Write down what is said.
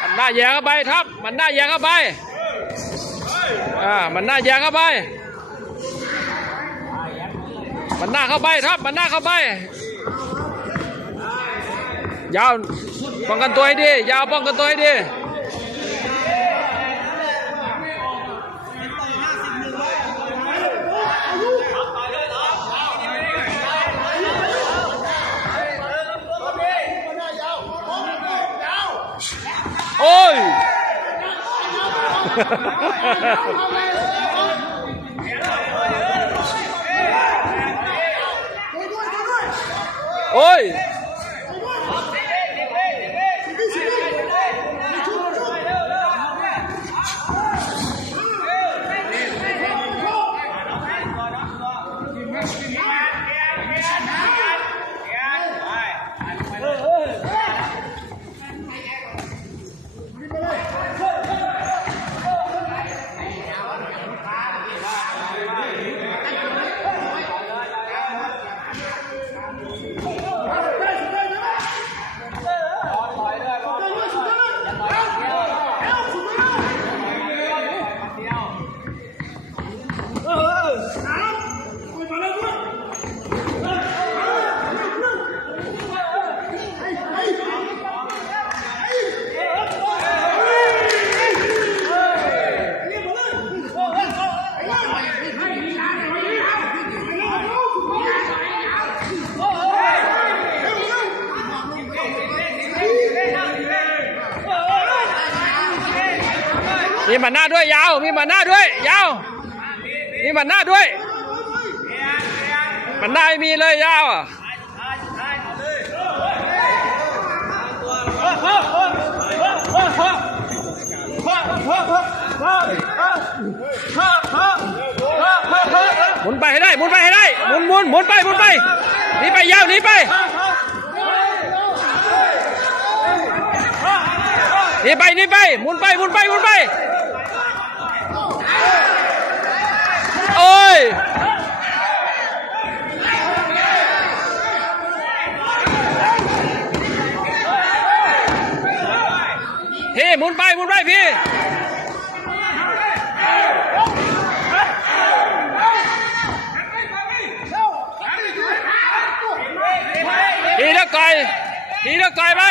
มันหน้าแยงเข้าไปครับ มันหน้าแยงเข้าไปอ่ามันหน้าแยงเข้าไป มันหน้าเข้าไปครับ มันหน้าเข้าไป ยาวป้องกันตัวให้ดี ยาวป้องกันตัวให้ดี Oi! มีหมันหน้าด้วยยาว มีหมันหน้าด้วย ยาว มีหมันหน้าด้วยหมันหน้าไม่มีเลยยาวอะหมุนไปให้ได้หมุนไปให้ได้หมุนหมุนหมุนไปหมุนไปหนีไปยาวหนีไปหนีไปหนีไปหมุนไปหมุนไปหมุนไป หมุนไปหมุนไปพี่ทีละไก่ทีละไก่ไป